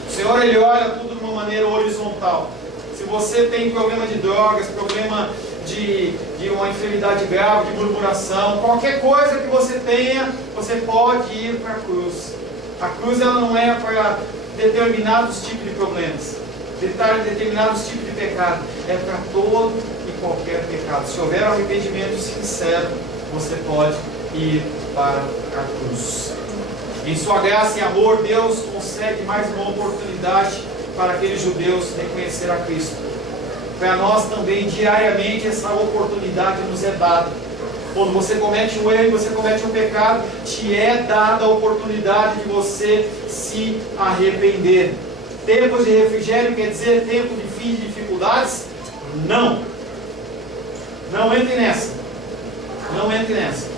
O Senhor, Ele olha tudo de uma maneira horizontal. Se você tem problema de drogas, problema de uma enfermidade grave, de murmuração, qualquer coisa que você tenha, você pode ir para a cruz. A cruz ela não é para determinados tipos de problemas, determinados tipos de pecado, é para todo e qualquer pecado. Se houver arrependimento sincero, você pode ir para a cruz. Em sua graça e amor, Deus concede mais uma oportunidade para aqueles judeus reconhecer a Cristo. Para nós também, diariamente, essa oportunidade nos é dada. Quando você comete um erro, você comete um pecado, te é dada a oportunidade de você se arrepender. Tempos de refrigério quer dizer tempo de fim de dificuldades? Não. Não entre nessa. Não entre nessa.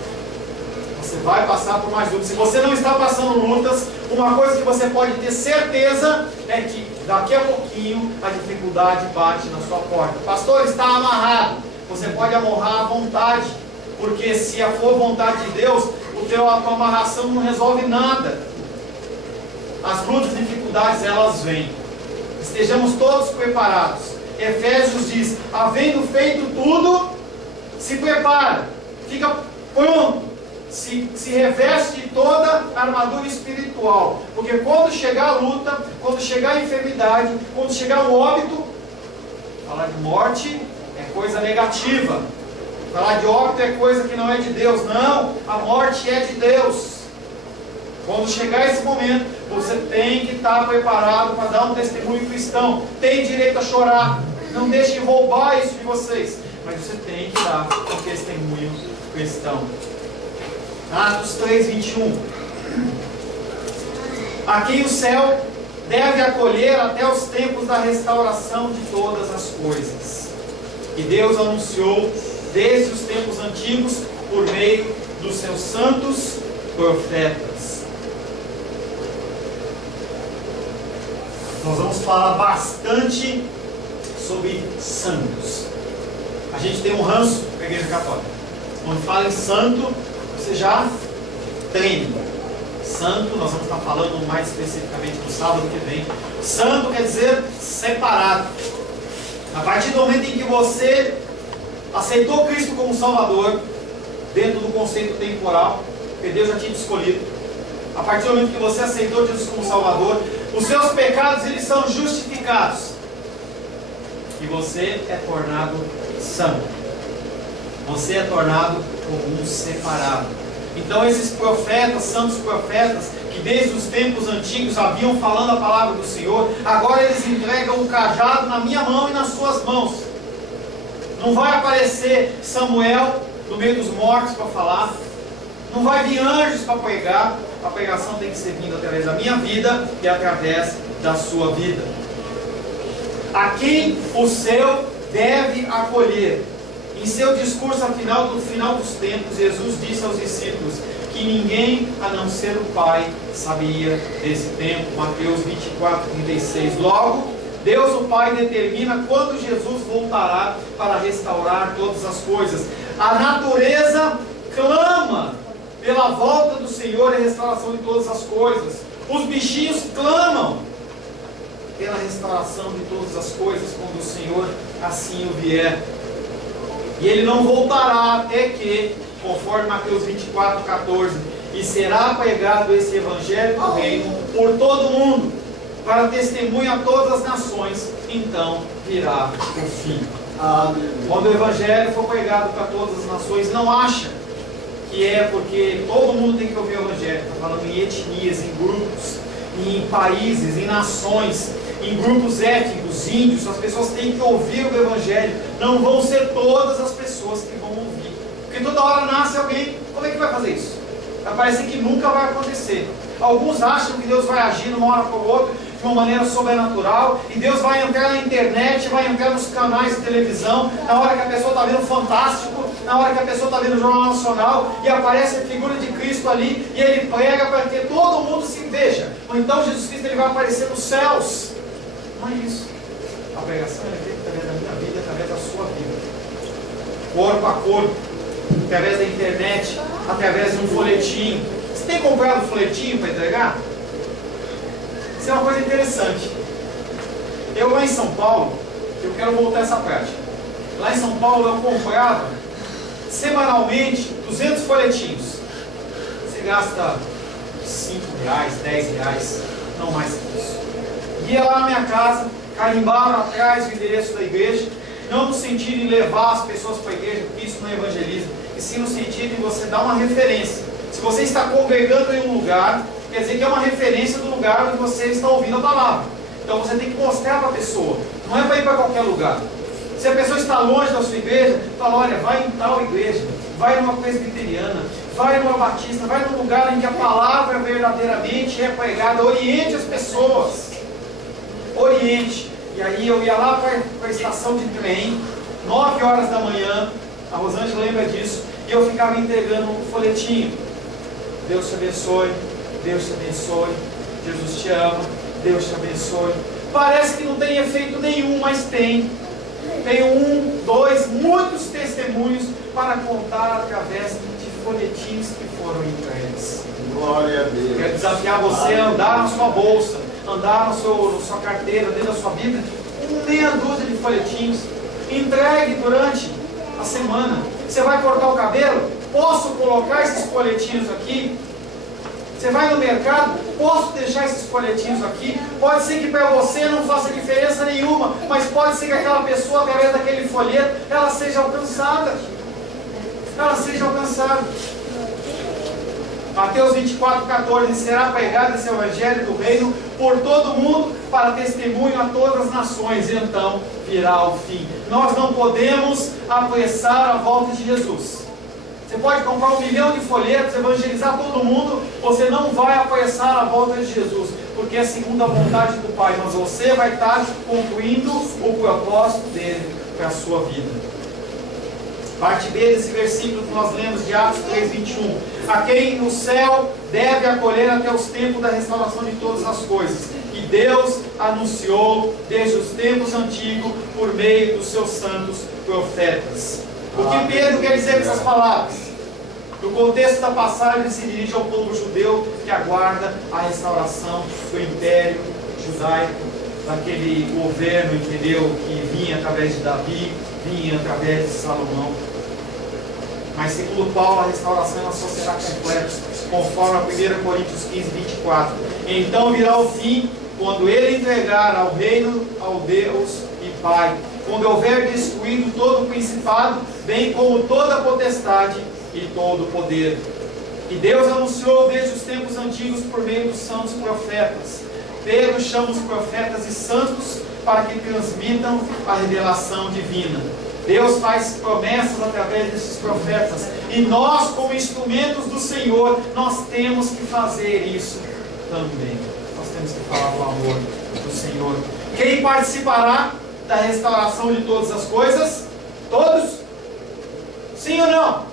Você vai passar por mais lutas. Se você não está passando lutas, uma coisa que você pode ter certeza é que daqui a pouquinho a dificuldade bate na sua porta. Pastor, está amarrado. Você pode amarrar à vontade, porque se for vontade de Deus, a tua amarração não resolve nada. As lutas e dificuldades, elas vêm. Estejamos todos preparados. Efésios diz: havendo feito tudo, se prepara, fica pronto, se reveste de toda a armadura espiritual, porque quando chegar a luta, quando chegar a enfermidade, quando chegar o óbito, falar de morte é coisa negativa, falar de óbito é coisa que não é de Deus. Não, a morte é de Deus. Quando chegar esse momento, você tem que estar preparado para dar um testemunho cristão. Tem direito a chorar, não deixe roubar isso de vocês, mas você tem que dar um testemunho cristão. Atos 3:21. A quem o céu deve acolher até os tempos da restauração de todas as coisas, que Deus anunciou desde os tempos antigos por meio dos seus santos profetas. Nós vamos falar bastante sobre santos. A gente tem um ranço na Igreja Católica. Quando fala em santo, você já treme. Santo, nós vamos estar falando mais especificamente no sábado que vem. Santo quer dizer separado. A partir do momento em que você aceitou Cristo como Salvador, dentro do conceito temporal, porque Deus já tinha te escolhido, a partir do momento que você aceitou Jesus como Salvador, os seus pecados, eles são justificados, e você é tornado santo. Você é tornado como um separado. Então esses profetas, santos profetas, que desde os tempos antigos haviam falando a palavra do Senhor, agora eles entregam o cajado na minha mão e nas suas mãos. Não vai aparecer Samuel no meio dos mortos para falar, não vai vir anjos para pregar. A pregação tem que ser vinda através da minha vida e através da sua vida. A quem o céu deve acolher. Em seu discurso no final dos tempos, Jesus disse aos discípulos que ninguém, a não ser o Pai, sabia desse tempo. Mateus 24:36. Logo, Deus o Pai determina quando Jesus voltará para restaurar todas as coisas. A natureza clama pela volta do Senhor e a restauração de todas as coisas. Os bichinhos clamam pela restauração de todas as coisas quando o Senhor assim o vier. E ele não voltará até que, conforme Mateus 24:14, e será pregado esse evangelho do reino por todo o mundo, para testemunho a todas as nações, então virá o fim. Quando o evangelho for pregado para todas as nações, não acha que é porque todo mundo tem que ouvir o evangelho. Está falando em etnias, em grupos, em países, em nações, em grupos étnicos, índios. As pessoas têm que ouvir o evangelho. Não vão ser todas as pessoas que vão ouvir, porque toda hora nasce alguém. Como é que vai fazer isso? Vai parecer que nunca vai acontecer. Alguns acham que Deus vai agir de uma hora para outra, de uma maneira sobrenatural, e Deus vai entrar na internet, vai entrar nos canais de televisão, na hora que a pessoa está vendo Fantástico, na hora que a pessoa está vendo o Jornal Nacional, e aparece a figura de Cristo ali, e ele prega para que todo mundo se veja. Ou então Jesus Cristo ele vai aparecer nos céus. Não é isso. A pregação é feita através da minha vida, através da sua vida, corpo a corpo, através da internet, através de um folhetim. Você tem comprado folhetinho para entregar? Isso é uma coisa interessante. Eu lá em São Paulo, eu quero voltar a essa prática. Lá em São Paulo eu comprava semanalmente 200 folhetinhos. Você gasta 5 reais, 10 reais, não mais que isso. Ia lá na minha casa, carimbaram atrás o endereço da igreja, não no sentido de levar as pessoas para a igreja, porque isso não é evangelismo, e sim no sentido de você dar uma referência. Se você está congregando em um lugar quer dizer que é uma referência do lugar onde você está ouvindo a palavra. Então você tem que mostrar para a pessoa, não é para ir para qualquer lugar. Se a pessoa está longe da sua igreja, fala, olha, vai em tal igreja, vai numa presbiteriana, vai numa batista, vai num lugar em que a palavra verdadeiramente é pregada, oriente as pessoas. Oriente. E aí eu ia lá para a estação de trem, 9 horas da manhã, a Rosângela lembra disso, e eu ficava entregando um folhetinho. Deus te abençoe, Deus te abençoe, Jesus te ama, Deus te abençoe. Parece que não tem efeito nenhum, mas tem. Tem 1, 2, muitos testemunhos para contar através de folhetins que foram entregues. Glória a Deus. Quero desafiar você a andar na sua bolsa, andar na sua carteira, dentro da sua Bíblia, meia dúzia de folhetinhos. Entregue durante a semana. Você vai cortar o cabelo? Posso colocar esses folhetinhos aqui? Você vai no mercado? Posso deixar esses folhetinhos aqui? Pode ser que para você não faça diferença nenhuma, mas pode ser que aquela pessoa, através daquele folheto, ela seja alcançada. Ela seja alcançada. Mateus 24:14, será pregado esse evangelho do reino por todo o mundo, para testemunho a todas as nações, e então virá o fim. Nós não podemos apressar a volta de Jesus. Você pode comprar 1 milhão de folhetos, evangelizar todo mundo, você não vai apressar a volta de Jesus, porque é segundo a vontade do Pai, mas você vai estar concluindo o propósito dele para a sua vida. Parte B desse versículo que nós lemos de Atos 3:21. A quem no céu deve acolher até os tempos da restauração de todas as coisas, que Deus anunciou desde os tempos antigos por meio dos seus santos profetas. O que Pedro quer dizer com essas palavras? No contexto da passagem, ele se dirige ao povo judeu que aguarda a restauração do império judaico, daquele governo, entendeu, que vinha através de Davi, vinha através de Salomão. Mas segundo Paulo, a restauração ela só será completa, conforme a 1 Coríntios 15:24. Então virá o fim, quando ele entregar ao reino, ao Deus e Pai, quando houver destruído todo o principado, bem como toda a potestade e todo o poder. E Deus anunciou desde os tempos antigos por meio dos santos profetas. Pedro chama os profetas de santos para que transmitam a revelação divina. Deus faz promessas através desses profetas. E nós, como instrumentos do Senhor, nós temos que fazer isso também. Nós temos que falar do amor do Senhor. Quem participará da restauração de todas as coisas? Todos? Sim ou não?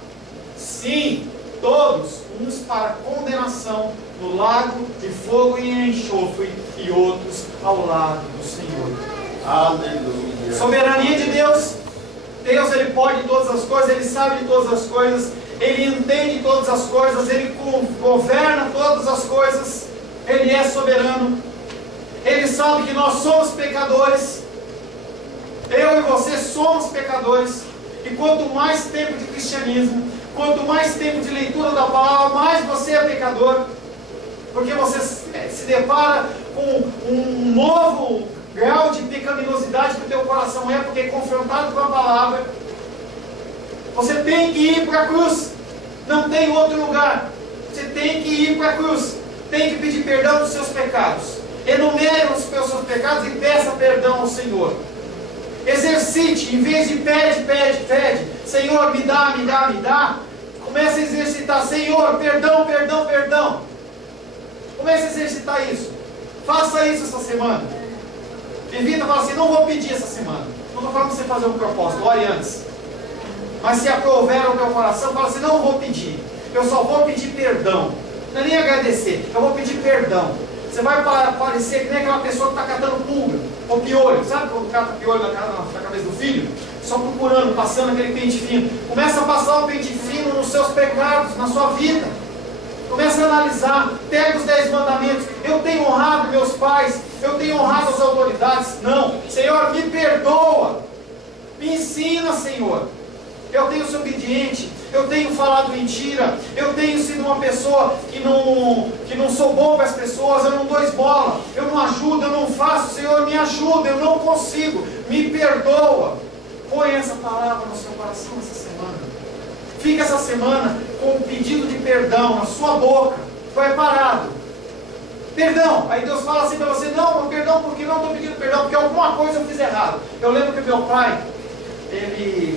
Sim, todos. Uns para condenação no lago de fogo e enxofre, e outros ao lado do Senhor. Aleluia. Soberania de Deus. Deus, Ele pode todas as coisas, Ele sabe de todas as coisas, Ele entende todas as coisas, Ele governa todas as coisas, Ele é soberano. Ele sabe que nós somos pecadores. Eu e você somos pecadores. E quanto mais tempo de cristianismo, quanto mais tempo de leitura da palavra, mais você é pecador. Porque você se depara com um novo grau de pecaminosidade que o teu coração é, porque é confrontado com a palavra. Você tem que ir para a cruz. Não tem outro lugar. Você tem que ir para a cruz. Tem que pedir perdão dos seus pecados. Enumere os seus pecados e peça perdão ao Senhor. Exercite, em vez de pede, Senhor, me dá. Comece a exercitar, Senhor, perdão. Comece a exercitar isso. Faça isso essa semana. Evita falar assim, não vou pedir essa semana. Não estou falando para você fazer um propósito, ore antes. Mas se aprover o teu coração, fala assim, não vou pedir. Eu só vou pedir perdão. Não é nem agradecer, eu vou pedir perdão. Você vai parecer que nem aquela pessoa que está catando pulga ou piolho. Sabe quando cata piolho na cabeça do filho? Só procurando, passando aquele pente fino. Começa a passar o pente fino nos seus pecados, na sua vida. Começa a analisar, pega os 10 mandamentos. Eu tenho honrado meus pais, eu tenho honrado as autoridades. Não, Senhor, me perdoa. Me ensina, Senhor. Eu tenho sido obediente, eu tenho falado mentira, eu tenho sido uma pessoa que não sou bom para as pessoas, eu não dou esmola, eu não ajudo, eu não faço. Senhor, me ajuda, eu não consigo, me perdoa. Põe essa palavra no seu coração essa semana. Fica essa semana com um pedido de perdão na sua boca, preparado. Perdão. Aí Deus fala assim para você: não, perdão, porque não estou pedindo perdão, porque alguma coisa eu fiz errado. Eu lembro que meu pai,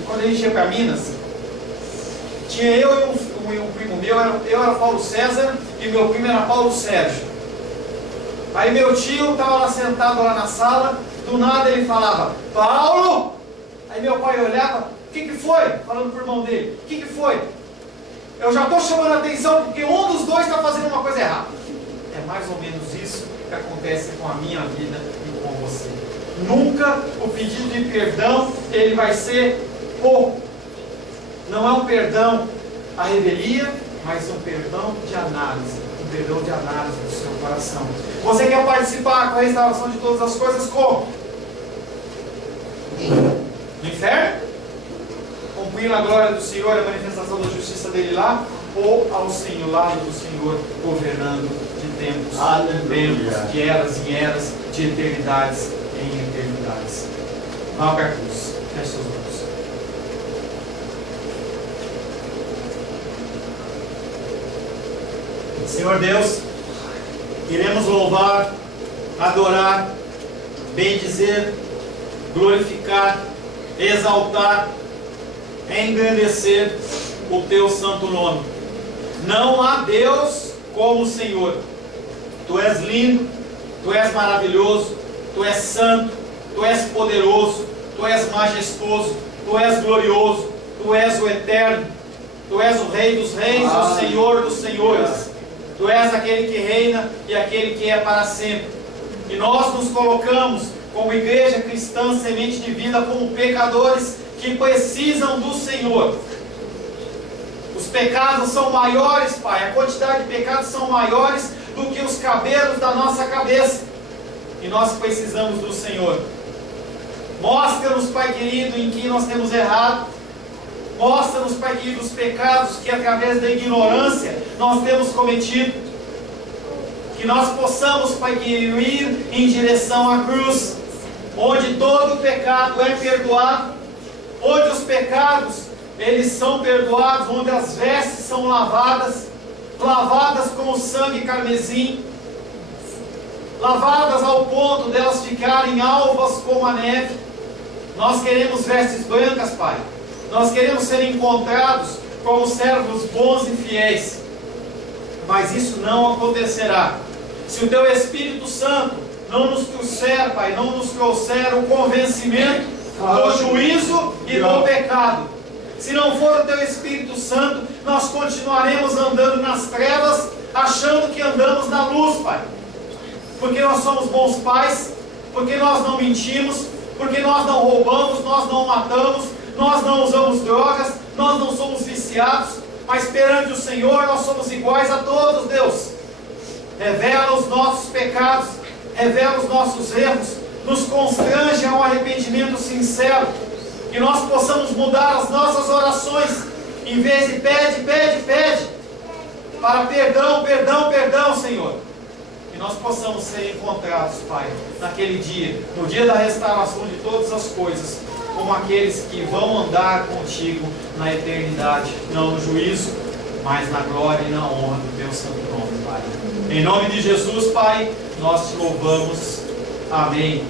quando a gente ia para Minas, tinha eu e um primo meu, eu era Paulo César e meu primo era Paulo Sérgio. Aí meu tio estava lá sentado lá na sala, do nada ele falava: Paulo! Aí meu pai olhava: o que foi? Falando para o irmão dele: o que foi? Eu já estou chamando a atenção porque um dos dois está fazendo uma coisa errada. É mais ou menos isso que acontece com a minha vida e com você. Nunca o pedido de perdão ele vai ser pouco. Não é um perdão à revelia, mas um perdão de análise. Um perdão de análise do seu coração. Você quer participar com a restauração de todas as coisas como? No inferno? Cumprindo a glória do Senhor, a manifestação da justiça dele lá, ou ao Senhor lá e do Senhor governando de tempos em tempos, de eras em eras, de eternidades em eternidades. Vá para a cruz. Feche seus olhos. Senhor Deus, queremos louvar, adorar, bendizer, glorificar, exaltar, engrandecer o teu santo nome. Não há Deus como o Senhor. Tu és lindo, tu és maravilhoso, tu és santo, tu és poderoso, tu és majestoso, tu és glorioso, tu és o eterno, tu és o Rei dos reis, o Senhor dos senhores. Tu és aquele que reina e aquele que é para sempre. E nós nos colocamos como igreja cristã, semente de vida, como pecadores que precisam do Senhor. Os pecados são maiores, Pai, a quantidade de pecados são maiores do que os cabelos da nossa cabeça. E nós precisamos do Senhor. Mostra-nos, Pai querido, em que nós temos errado. Mostra-nos, Pai querido, os pecados que através da ignorância nós temos cometido. Que nós possamos, Pai querido, ir em direção à cruz, onde todo pecado é perdoado, onde os pecados eles são perdoados, onde as vestes são lavadas com o sangue carmesim, lavadas ao ponto delas ficarem alvas como a neve. Nós queremos vestes brancas, Pai. Nós queremos ser encontrados como servos bons e fiéis. Mas isso não acontecerá se o Teu Espírito Santo não nos trouxer, Pai, não nos trouxer o convencimento do juízo e do pecado. Se não for o Teu Espírito Santo, nós continuaremos andando nas trevas, achando que andamos na luz, Pai. Porque nós somos bons pais, porque nós não mentimos, porque nós não roubamos, nós não matamos, nós não usamos drogas, nós não somos viciados, mas perante o Senhor nós somos iguais a todos, Deus. Revela os nossos pecados, revela os nossos erros, nos constrange a um arrependimento sincero, que nós possamos mudar as nossas orações, em vez de pede, para perdão, Senhor. Que nós possamos ser encontrados, Pai, naquele dia, no dia da restauração de todas as coisas, como aqueles que vão andar contigo na eternidade, não no juízo, mas na glória e na honra do Teu santo nome, Pai. Em nome de Jesus, Pai, nós te louvamos. Amém.